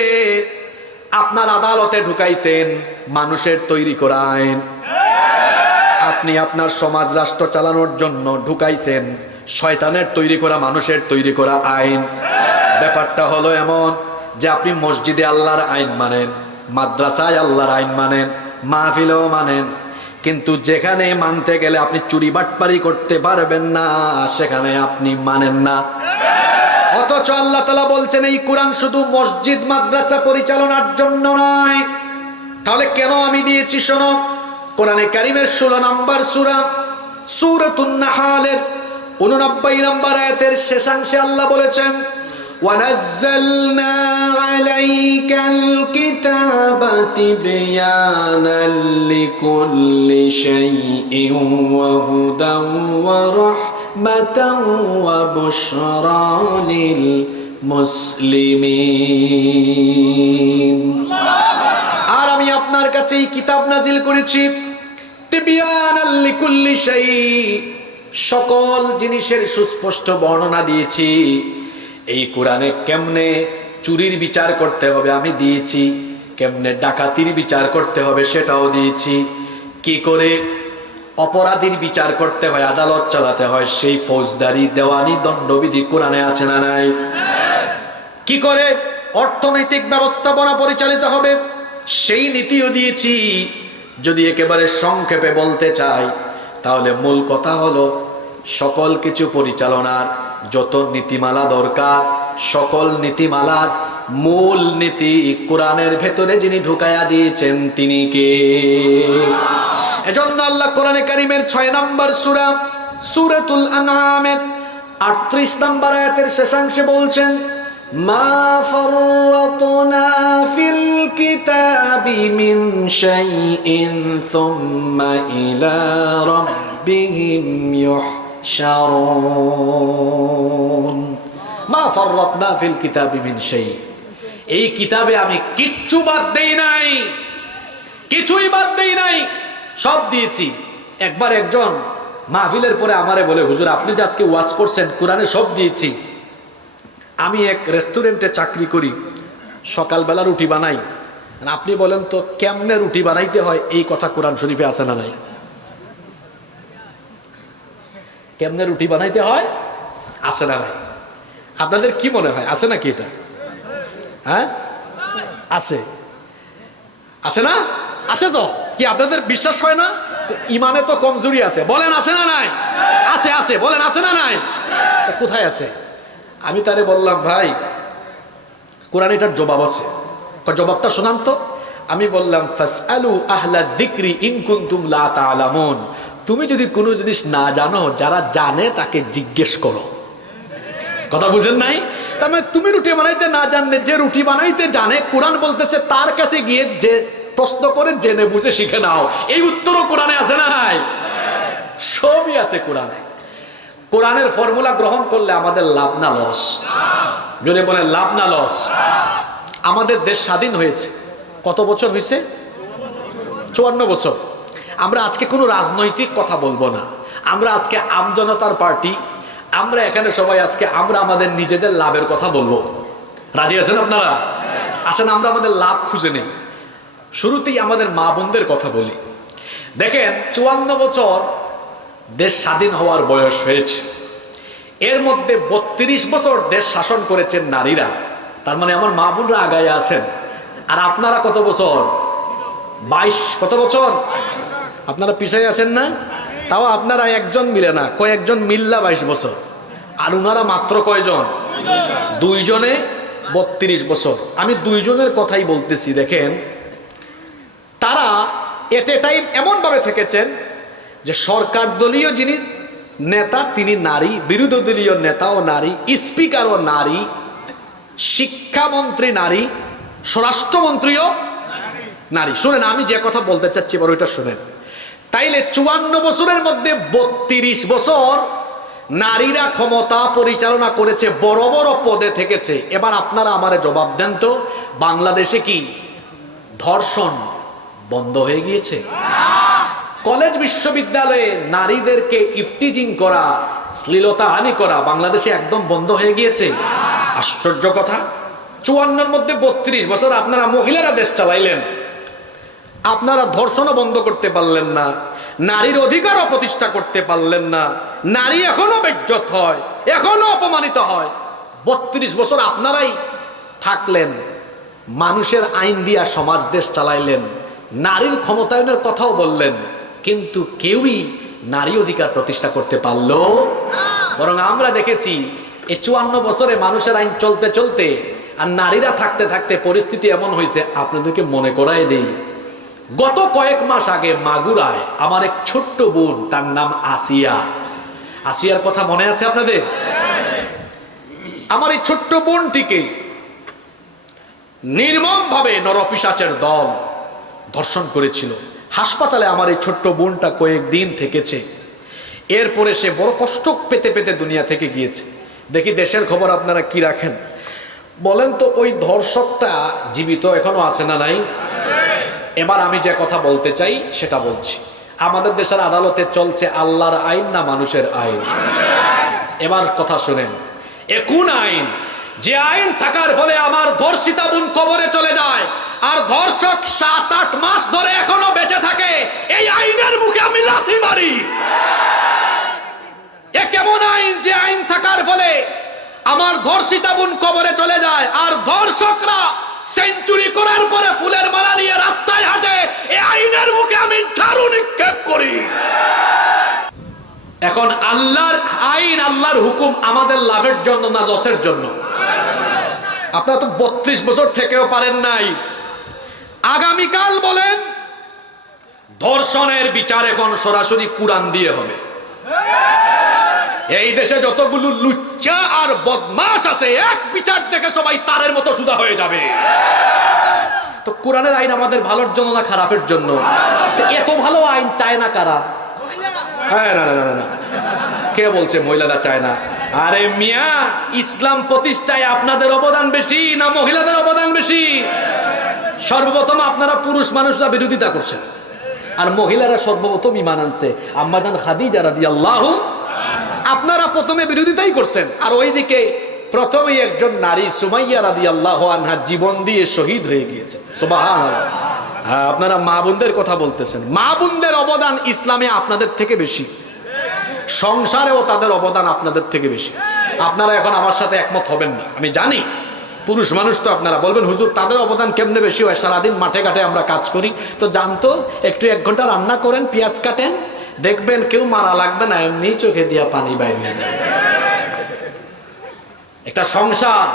আপনার আদালতে ঢুকাইছেন মানুষের তৈরি করা আইন। আপনি আপনার সমাজ রাষ্ট্র চালানোর জন্য ঢুকাইছেন শয়তানের তৈরি করা, মানুষের তৈরি করা আইন। ব্যাপারটা হলো এমন যে আপনি মসজিদে আল্লাহর আইন মানেন, মাদ্রাসায় আল্লাহর আইন মানেন, মাহফিলেও মানেন, কিন্তু যেখানে মানতে গেলে আপনি চুরি বাটপারি করতে পারবেন না, সেখানে আপনি মানেন না। অথচ আল্লাহ তাআলা বলছেন এই কোরআন শুধু মসজিদ মাদ্রাসা পরিচালনার জন্য নয়। তাহলে কেন আমি দিয়েছি? শোনো, কোরআনে কারীমের 16 নম্বর সূরা, সূরাতুন নাহালের 89 নম্বর আয়াতের শেষাংশে আল্লাহ বলেছেন, وَنَزَّلْنَا عَلَيْكَ الْكِتَابَ تِبْيَانًا لِكُلِّ شَيْءٍ وَهُدًى وَرَحْمَةً وَبُشْرَى لِلْمُسْلِمِينَ। আর আমি আপনার কাছে এই কিতাব নাজিল করেছি তিবয়ানাল লিকুল্লি শাই, সকল জিনিসের সুস্পষ্ট বর্ণনা দিয়েছি। এই কোরআনে কেমনে চুরির বিচার করতে হবে আমি দিয়েছি, কেমনে ডাকাতির বিচার করতে হবে সেটাও দিয়েছি, কি করে অপরাধীর বিচার করতে হয়, আদালত চালাতে হয়, সেই ফৌজদারি দেওয়ানি দণ্ডবিধি কোরআনে আছে না নাই? কি করে অর্থনৈতিক ব্যবস্থাপনা পরিচালিত হবে সেই নীতিও দিয়েছি। যদি একেবারে সংক্ষেপে বলতে চাই তাহলে মূল কথা হলো সকল কিছু পরিচালনার যত নীতিমালা দরকার, সকল নীতিমালার মূল নীতি কোরআনের ভেতরে যিনি ঢুকায়া দিয়েছেন তিনি কে? এজন্য আল্লাহ কোরআনে কারীমের 6 নম্বর সূরা, সূরাতুল আনআমের 38 নম্বর আয়াতের শেষাংশে বলছেন, মা ফাররাতনা ফিল কিতাবি মিন শাইইন সুম্মা ইলা রাব্বিহিম ইউহশারুন। মা ফাররাতনা ফিল কিতাবি মিন শাই, এই কিতাবে আমি কিচ্ছু বাদ দেই নাই, কিছুই বাদ দেই নাই, সব দিয়েছি। একবার একজন মাহফিলের পরে আমারে বলে, হুজুর আপনি যে আজকে ওয়াজ করছেন কোরআনে সব দিয়েছি। আমি এক রেস্টুরেন্টে চাকরি করি, সকালবেলা রুটি বানাই, আপনি বলেন তো কেমনে রুটি বানাইতে হয় এই কথা কোরআন শরীফে আছে না নাই? কেমনে রুটি বানাইতে হয় আছে না নাই? আপনাদের কি মনে হয় আছে নাকি এটা? হ্যাঁ, আছে, আছে না? আছে তো, কি আপনাদের বিশ্বাস হয় না? ইমানে তো কমজোরি আছে, বলেন আছে না নাই? আছে, আছে, বলেন আছে না নাই? কোথায় আছে? আমি তারে বললাম, ভাই কোরআন এটার জবাব আছে। জবাবটা শোনান তো। আমি বললাম, ফাসআলু আহলা যিকরি ইন কুনতুম লা তা'লামুন, তুমি যদি কোনো জিনিস না জানো, যারা জানে তাকে জিজ্ঞেস করো। কথা বুঝেন নাই? তার মানে তুমি রুটি বানাইতে না জানলে, যে রুটি বানাইতে জানে, কোরআন বলতেছে তার কাছে গিয়ে যে প্রশ্ন করে জেনে বুঝে শিখে নাও। এই উত্তরও কোরআনে আছে না নাই? সবই আছে কোরআনে। কোরআনের ফর্মুলা গ্রহণ করলে আমাদের লাভ না লস? যদি বলেন লাভ না লস? আমাদের দেশ স্বাধীন হয়েছে কত বছর হয়েছে? 54 বছর। আমরা আজকে কোনো রাজনৈতিক কথা বলবো না, আমরা আজকে আমজনতার পার্টি। আমরা এখানে সবাই আজকে আমরা আমাদের নিজেদের লাভের কথা বলবো। রাজি আছেন আপনারা? আসেন আমরা আমাদের লাভ খুঁজে নেই। শুরুতেই আমাদের মা বোনদের কথা বলি। দেখেন, 54 বছর দেশ স্বাধীন হওয়ার বয়স হয়েছে। এর মধ্যে 32 বছর দেশ শাসন করেছেন নারীরা। তার মানে আমার মা বোনরা আগায় আছেন। আর আপনারা কত বছর? 22। কত বছর? আপনারা পিছাই আছেন না? তাও আপনারা একজন মিলে না, কয়েকজন মিল্লা 22 বছর। আর উনারা মাত্র কয়জন? 2 জনে 32 বছর। আমি 2 জনের কথাই বলতেছি। দেখেন, তারা এট এ টাইম এমনভাবে থেকেছেন যে সরকার দলীয় যিনি নেতা তিনি নারী, বিরোধী দলীয় নেতাও নারী, স্পিকারও নারী, শিক্ষামন্ত্রী নারী, স্বরাষ্ট্রমন্ত্রীও নারী। শুনেন, আমি যে কথা বলতে চাচ্ছি এবার ওইটা শুনেন। তাইলে 54 বছরের মধ্যে 32 বছর নারীরা ক্ষমতা পরিচালনা করেছে, বড় বড় পদে থেকেছে। এবার আপনারা আমারে জবাব দেন তো, বাংলাদেশে কি ধর্ষণ বন্ধ হয়ে গিয়েছে? কলেজ বিশ্ববিদ্যালয়ে নারীদেরকে ইফটিজিং করা, শ্লীলতাহানি করা বাংলাদেশে একদম বন্ধ হয়ে গিয়েছে? আশ্চর্য কথা। 54 মধ্যে 32 বছর আপনারা মহিলারা দেশ চালাইলেন, আপনারা ধর্ষণও বন্ধ করতে পারলেন না, নারীর অধিকারও প্রতিষ্ঠা করতে পারলেন না। নারী এখনো বেজ্জত হয়, এখনো অপমানিত হয়। 32 বছর আপনারাই থাকলেন, মানুষের আইন দিয়া সমাজ দেশ চালাইলেন, নারীর ক্ষমতায়নের কথাও বললেন, কিন্তু কেউই নারী অধিকার প্রতিষ্ঠা করতে পারলো না। বরং আমরা দেখেছি এই 54 বছরে মানুষের আইন চলতে চলতে আর নারীরা থাকতে থাকতে পরিস্থিতি এমন হয়েছে। আপনাদেরকে মনে করাই দেই, গত কয়েক মাস আগে মাগুরায় আমার এক ছোট্ট বোন, তার নাম আসিয়া। আসিয়ার কথা মনে আছে আপনাদের? আমার এই ছোট্ট বোনটিকে নির্মমভাবে নরপিশাচের দল ধর্ষণ করেছিল। হাসপাতালে আমার এই ছোট্ট বোনটা কয়েকদিন থেকেছে। এরপরে সে বড় কষ্ট পেতে পেতে দুনিয়া থেকে গিয়েছে। দেখি দেশের খবর আপনারা কি রাখেন বলেন তো, ওই ধর্ষকটা জীবিত এখনো আছে না নাই? এবার আমি যে কথা বলতে চাই সেটা বলছি। আমাদের দেশের আদালতে চলছে আল্লাহর আইন না মানুষের আইন? এবার কথা শুনেন, কোন আইন? যে আইন থাকার ফলে আমার ধর্ষিতা বোন কবরে চলে যায় আর ধর্ষক 7-8 মাস ধরে এখনো বেঁচে থাকে, এই আইনের মুখে আমি লাথি মারি। এ কেমন আইন যে আইন থাকার ফলে আমার ধর্ষিতা বোন কবরে চলে যায় আর ধর্ষকরা সেঞ্চুরি করার পরে ফুলের মালা নিয়ে রাস্তায় হাঁটে? এই আইনের মুখে আমি ঝাড়ু নিক্ষেপ করি। এখন আল্লাহর আইন, আল্লাহর হুকুম আমাদের লাভের জন্য না লসের জন্য? আপনারা তো 32 বছর থেকেও পারেন নাই। আগামীকাল বলেন ধর্ষণের বিচার এখন সরাসরি কুরআন দিয়ে হবে। এই দেশে যতগুলো লুচ্চা আর বদমাশ আছে, এক বিচার দেখে সবাই তারের মতো সুদা হয়ে যাবে। তো কোরআনের আইন আমাদের ভালোর জন্য না খারাপের জন্য? এত ভালো আইন চায় না কারা? হ্যাঁ, না না না না, কে বলছে মহিলারা চায় না? আরে মিয়া, ইসলাম প্রতিষ্ঠায় আপনাদের অবদান বেশি না মহিলাদের অবদান বেশি? সর্বপ্রথম আপনারা পুরুষ মানুষরা বিরোধিতা করছেন, আর মহিলারা সর্বপ্রথম ঈমান আনছে। আম্মাজান খাদিজা রাদিয়াল্লাহু, আপনারা প্রথমে বিরোধিতাই করছেন। আর ওইদিকে প্রথমেই একজন নারী সুমাইয়া রাদিয়াল্লাহু আনহা জীবন দিয়ে শহীদ হয়ে গিয়েছেন। সুবহানাল্লাহ। হ্যাঁ, আপনারা মা বোনদের কথা বলতেছেন। মা বোনদের অবদান ইসলামে আপনাদের থেকে বেশি, সংসারেও তাদের অবদান আপনাদের থেকে বেশি। আপনারা এখন আমার সাথে একমত হবেন না, আমি জানি। পুরুষ মানুষ তো আপনারা বলবেন হুজুর তাদের অবদান কেমনে বেশি হয়, সারাদিন মাঠে ঘাটে আমরা কাজ করি। তো জানতো একটু 1 ঘন্টা রান্না করেন, পেঁয়াজ কাটেন, দেখবেন কেউ মারা লাগবে না, এমনি চোখে দিয়া পানি বাইরে যাবে। একটা সংসার,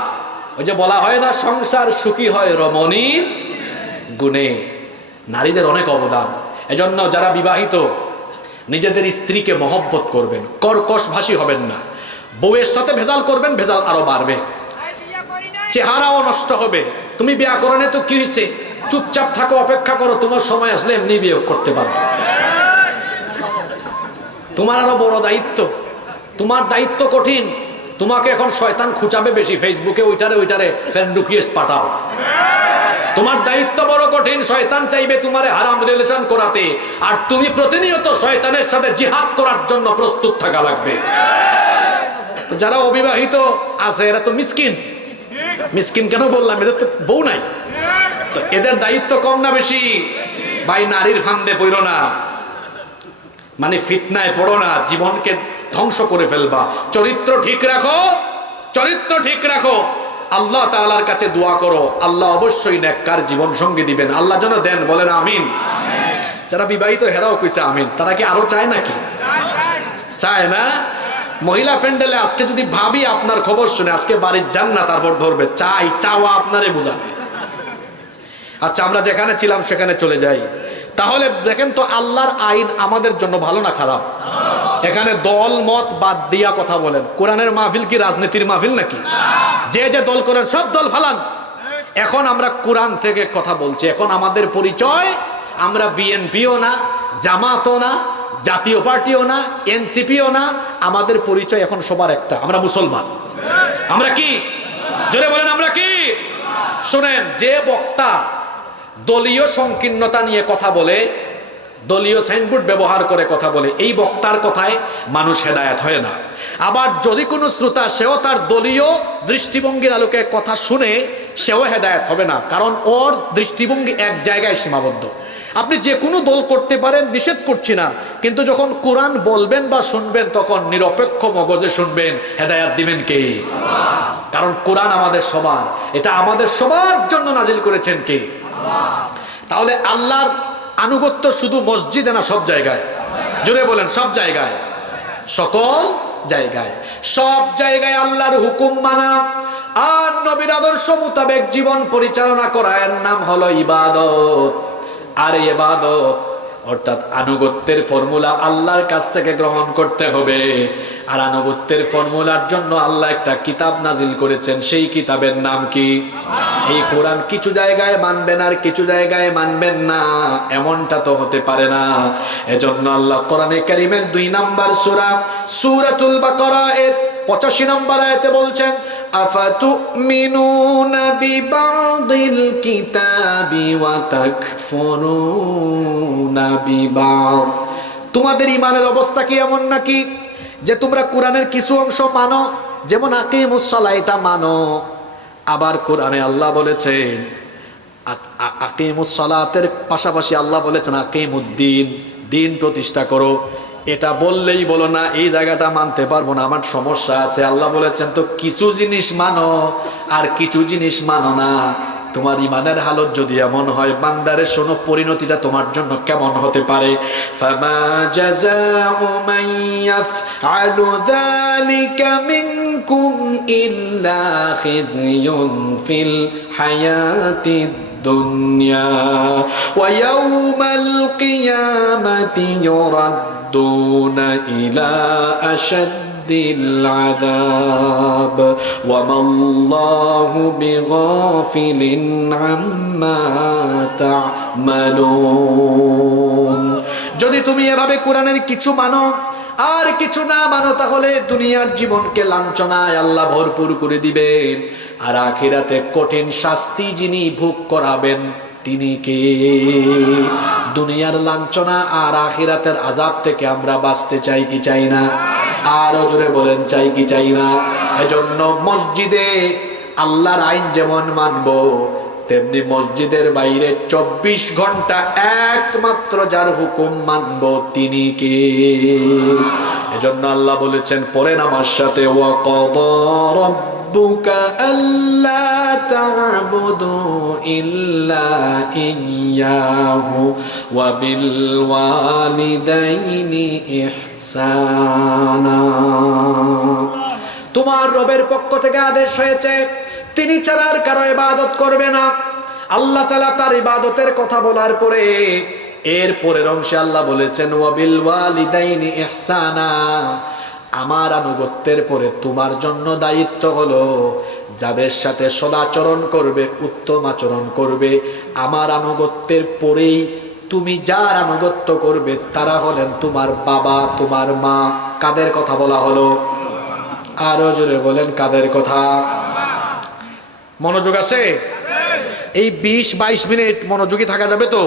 ওই যে বলা হয় না সংসার সুখী হয় রমণীর গুণে, নারীদের অনেক অবদান। এজন্য যারা বিবাহিত নিজেদের স্ত্রীকে মহব্বত করবেন, কর্কশ ভাষী হবেন না। বউয়ের সাথে ভেজাল করবেন, ভেজাল আরো বাড়বে, চেহারাও নষ্ট হবে। তুমি বিয়ে করনে তো কি হয়েছে, চুপচাপ থাকো, অপেক্ষা করো, তোমার সময় আসলে এমনি বিয়ে করতে পারবে। তোমার আরো বড় দায়িত্ব, তোমার দায়িত্ব কঠিন। তোমাকে এখন শয়তান খুঁচাবে বেশি, ফেসবুকে ওইটারে ফ্রেন্ড রিকোয়েস্ট পাঠাও। তোমার দায়িত্ব বড় কঠিন, শয়তান চাইবে তোমারে হারাম রিলেশন করাতে, আর তুমি প্রতিনিয়ত শয়তানের সাথে জিহাদ করার জন্য প্রস্তুত থাকা লাগবে। যারা অবিবাহিত আছে এরা তো মিসকিন। মিসকিন কেন বললাম, এদের তো বউ নাই, তো এদের দায়িত্ব কম না বেশি? ভাই নারীর ফান্দে পড়ো না, মানে ফিতনায় পড়ো না, জীবনকে ধ্বংস করে ফেলবা। চরিত্র ঠিক রাখো, চরিত্র ঠিক রাখো। আল্লাহ তাআলার কাছে দোয়া করো, আল্লাহ অবশ্যই নেককার জীবন সঙ্গী দিবেন। আল্লাহ যেন দেন, বলেন আমিন। যারা বিবাহিত হেরাও কইছে আমিন। তারা কি আরো চায় নাকি? চায় না? মহিলা প্যান্ডেলে আজকে যদি ভাবি আপনার খবর শুনে আজকে বাড়ির যান না, তারপর ধরবে চাই, চাওয়া আপনারে বুঝাবে। আচ্ছা আমরা যেখানে ছিলাম সেখানে চলে যাই। তাহলে দেখেন তো আল্লাহর আইন আমাদের জন্য ভালো না খারাপ? এখানে দল মত বাদ দিয়া কথা বলেন। কোরআনের মাহফিল কি রাজনীতির মাহফিল নাকি? যে যে দল করেন সব দল ফালান। এখন আমরা কোরআন থেকে কথা বলছি। এখন আমাদের পরিচয়, আমরা বিএনপিও না, জামাতও না, জাতীয় পার্টিও না, এনসিপিও না। আমাদের পরিচয় এখন সবার একটা, আমরা মুসলমান। আমরা কি? জোরে বলেন আমরা কি? শুনেন, যে বক্তা দলীয় সংকীর্ণতা নিয়ে কথা বলে, দলীয় সাইনবোর্ড ব্যবহার করে কথা বলে, এই বক্তার কথায় মানুষ হেদায়েত হয় না। আবার যদি কোনো শ্রোতা সেও তার দলীয় দৃষ্টিভঙ্গির আলোকে কথা শুনে, সেও হেদায়েত হবে না, কারণ ওর দৃষ্টিভঙ্গি এক জায়গায় সীমাবদ্ধ। আপনি যে কোনো দল করতে পারেন, নিষেধ করছি না, কিন্তু যখন কোরআন বলবেন বা শুনবেন তখন নিরপেক্ষ মগজে শুনবেন। হেদায়েত দিবেন কে? কারণ কোরআন আমাদের সবার, এটা আমাদের সবার জন্য নাজিল করেছেন কে? তাহলে আল্লাহর আনুগত্য শুধু মসজিদে না, সব জায়গায়? জোরে বলেন সব জায়গায়, সকল জায়গায়, সব জায়গায় আল্লাহর হুকুম মানা আর নবীর আদর্শ মোতাবেক জীবন পরিচালনা করা, এর নাম হলো ইবাদত। আর ইবাদত অর্থাৎ আনুগত্যের ফর্মুলা আল্লাহর কাছ থেকে গ্রহণ করতে হবে। আর আনুগত্যের ফর্মুলার জন্য আল্লাহ একটা কিতাব নাজিল করেছেন। সেই কিতাবের নাম কি? এই কোরআন কিছু জায়গায় মানবেন আর কিছু জায়গায় মানবেন না, এমনটা তো হতে পারে না। এজন্য আল্লাহ কোরআনে কারীমের 2 নম্বর সূরা সূরাতুল বাকারা এর 85 নম্বর আয়াতে বলছেন, আফাতুমিনুনা বিবাদিল কিতাবি ওয়া তাকফুরুনা বিবাদ। তোমাদের ঈমানের অবস্থা কি এমন নাকি যে তোমরা কোরআনের কিছু অংশ মানো, যেমন আকিমুস সালাহ, এটা মানো, আবার কোরআনে আল্লাহ বলেছেন আকিমুস সালাতের পাশাপাশি আল্লাহ বলেছেন আকিমুদ্দিন, দিন প্রতিষ্ঠা করো। এটা বললেই বলো না এই জায়গাটা মানতে পারবো না, আমার সমস্যা আছে। আল্লাহ বলেছেন তো কিছু জিনিস মানো আর কিছু জিনিস মানো না। তোমার ইমানের হালত যদি এমন হয়, বান্দারে শোনো পরিণতিটা তোমার জন্য কেমন হতে পারে। ফামা জাযাউ মান ইয়াফআলু যালিকা মিনকুম ইল্লা খিজয়ুন ফিল হায়াতিদ দুনিয়া ওয়া ইয়াউমাল কিয়ামাতি ইউরাদ্দুনা ইলা আশাদ্দিল আযাব ওয়া মাল্লাহু বিগাফিলিন আম্মা তা'মালুন। যদি তুমি এভাবে কোরআনের কিছু মানো আর কিছু না মানো, তাহলে দুনিয়ার জীবনকে লাঞ্ছনায় আল্লাহ ভরপুর করে দিবেন, আর আখিরাতে কঠিন শাস্তি যিনি ভোগ করাবেন তিনি কে? দুনিয়ার লাঞ্ছনা আর আখিরাতের আযাব থেকে আমরা বাঁচতে চাই কি চাই না? আর জোরে বলেন চাই কি চাই না? এজন্য মসজিদে আল্লাহর আইন যেমন মানবো, তেমনি মসজিদের বাইরে 24 ঘন্টা একমাত্র যার হুকুম মানবো তিনি কে? এজন্য আল্লাহ বলেছেন, পড়েন আমার সাথে, ওয়া কাদা ربك ألا تعبدوا إلا إياه وبالوالدين إحسانا তোমার রবের পক্ষ থেকে আদেশ হয়েছে তিনি ছাড়া আর কারো ইবাদত করবে না। আল্লাহ তাআলা তার ইবাদতের কথা বলার পরে এর পরের অংশে আল্লাহ বলেছেন ওয়াবিল ওয়ালিদাইনি ইহসানা, আমার আনুগত্যের পরে তোমার জন্য দায়িত্ব হলো যাদের সাথে সদাচরণ করবে, উত্তম আচরণ করবে। আমার আনুগত্যের পরেই তুমি যার আনুগত্য করবে তারা হলেন তোমার বাবা, তোমার মা। কাদের কথা বলা হলো? আরো জোরে বলেন, কাদের কথা? মনোযোগ আছে? এই 20-22 মিনিট মনোযোগী থাকা যাবে তো?